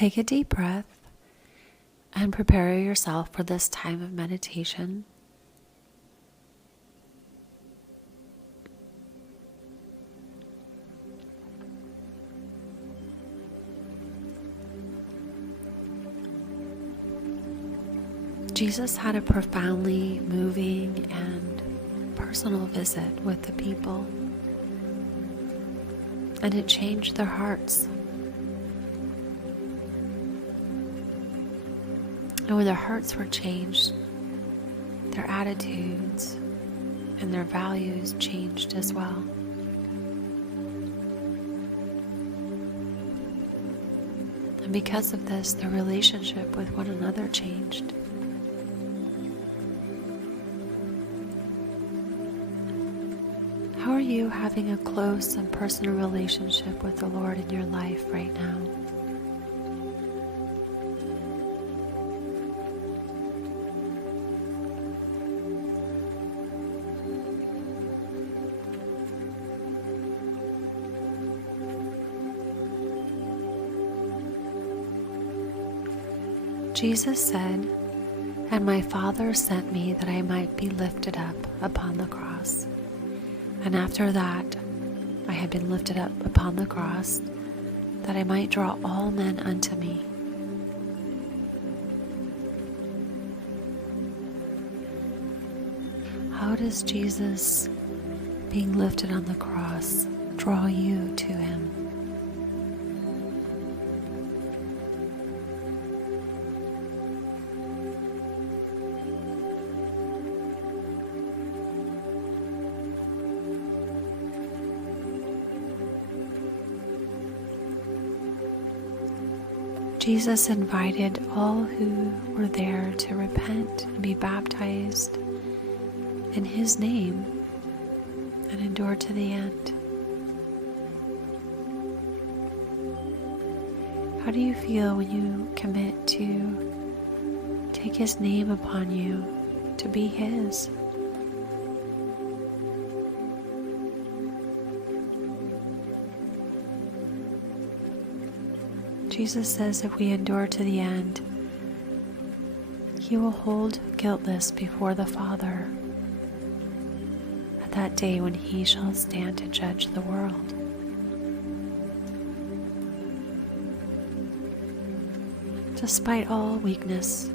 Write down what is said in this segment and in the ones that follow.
Take a deep breath and prepare yourself for this time of meditation. Jesus had a profoundly moving and personal visit with the people, and it changed their hearts. And when their hearts were changed, their attitudes and their values changed as well. And because of this, their relationship with one another changed. How are you having a close and personal relationship with the Lord in your life right now? Jesus said, "And my Father sent me that I might be lifted up upon the cross. And after that I had been lifted up upon the cross, that I might draw all men unto me." How does Jesus being lifted on the cross draw you to Him? Jesus invited all who were there to repent and be baptized in His name and endure to the end. How do you feel when you commit to take His name upon you to be His? Jesus says if we endure to the end, He will hold guiltless before the Father at that day when He shall stand to judge the world. Despite all weakness,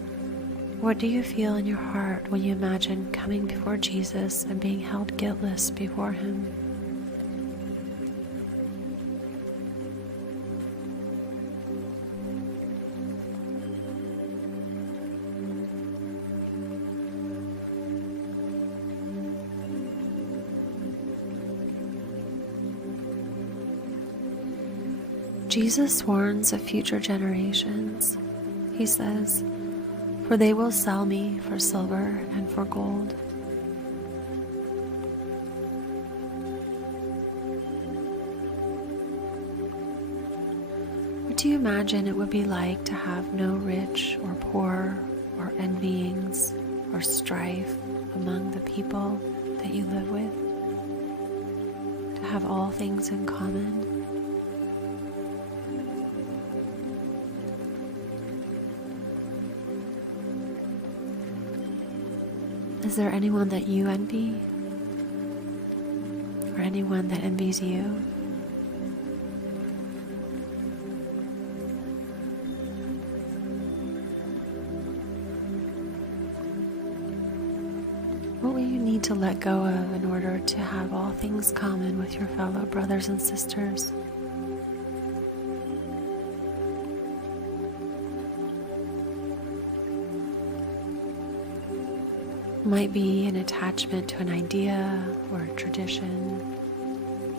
what do you feel in your heart when you imagine coming before Jesus and being held guiltless before Him? Jesus warns of future generations. He says, "For they will sell me for silver and for gold." What do you imagine it would be like to have no rich or poor or envyings or strife among the people that you live with? To have all things in common? Is there anyone that you envy? Or anyone that envies you? What will you need to let go of in order to have all things common with your fellow brothers and sisters? Might be an attachment to an idea or a tradition,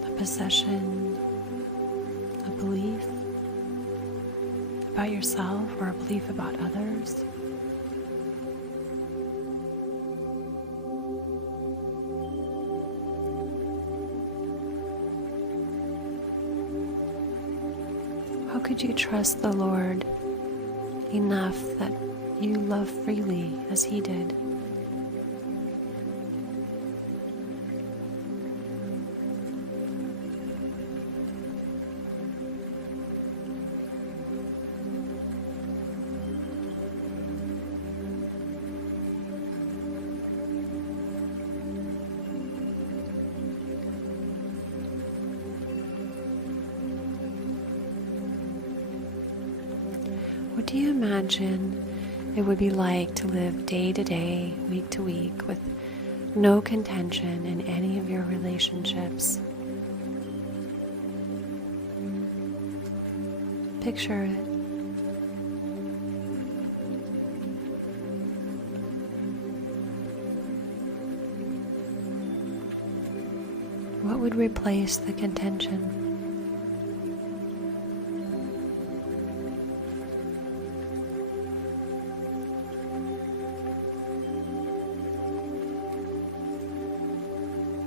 a possession, a belief about yourself or a belief about others. How could you trust the Lord enough that you love freely as He did? What do you imagine it would be like to live day to day, week to week, with no contention in any of your relationships? Picture it. What would replace the contention?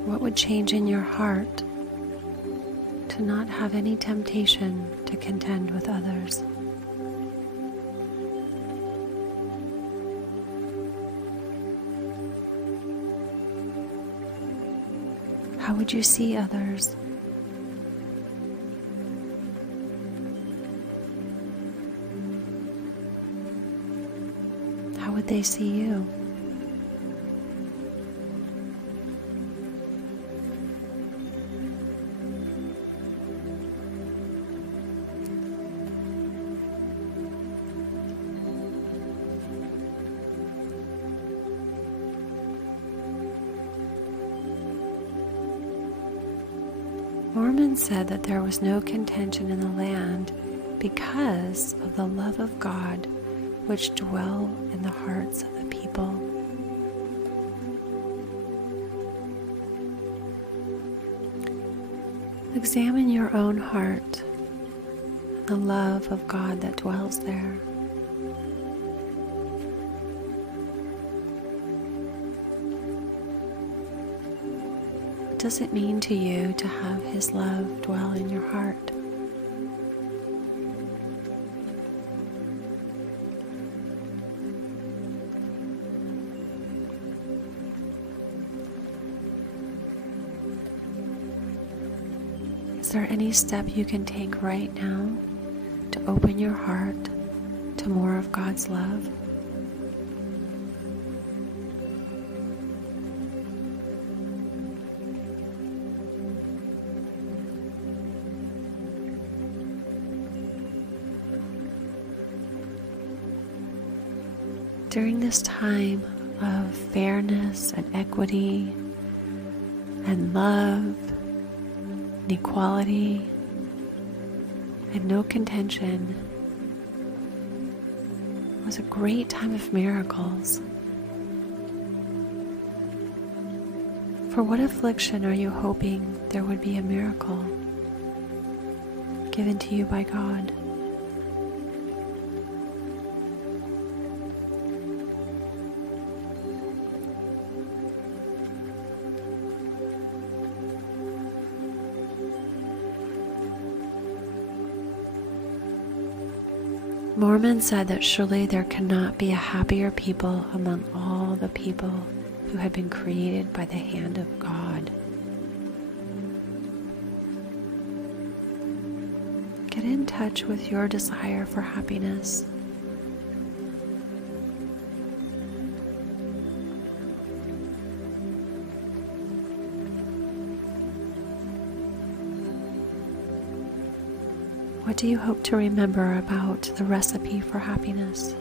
What would change in your heart to not have any temptation to contend with others? How would you see others? How would they see you? Mormon said that there was no contention in the land because of the love of God which dwell in the hearts of the people. Examine your own heart and the love of God that dwells there. What does it mean to you to have His love dwell in your heart? Is there any step you can take right now to open your heart to more of God's love? During this time of fairness and equity and love and equality and no contention, it was a great time of miracles. For what affliction are you hoping there would be a miracle given to you by God? Mormon said that surely there cannot be a happier people among all the people who had been created by the hand of God. Get in touch with your desire for happiness. What do you hope to remember about the recipe for happiness?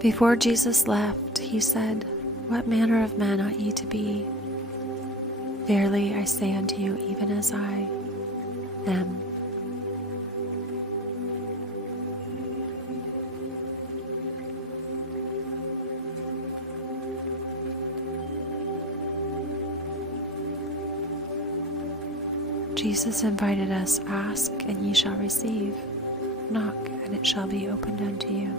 Before Jesus left, He said, "What manner of men ought ye to be? Verily I say unto you, even as I am." Jesus invited us, "Ask and ye shall receive. Knock and it shall be opened unto you."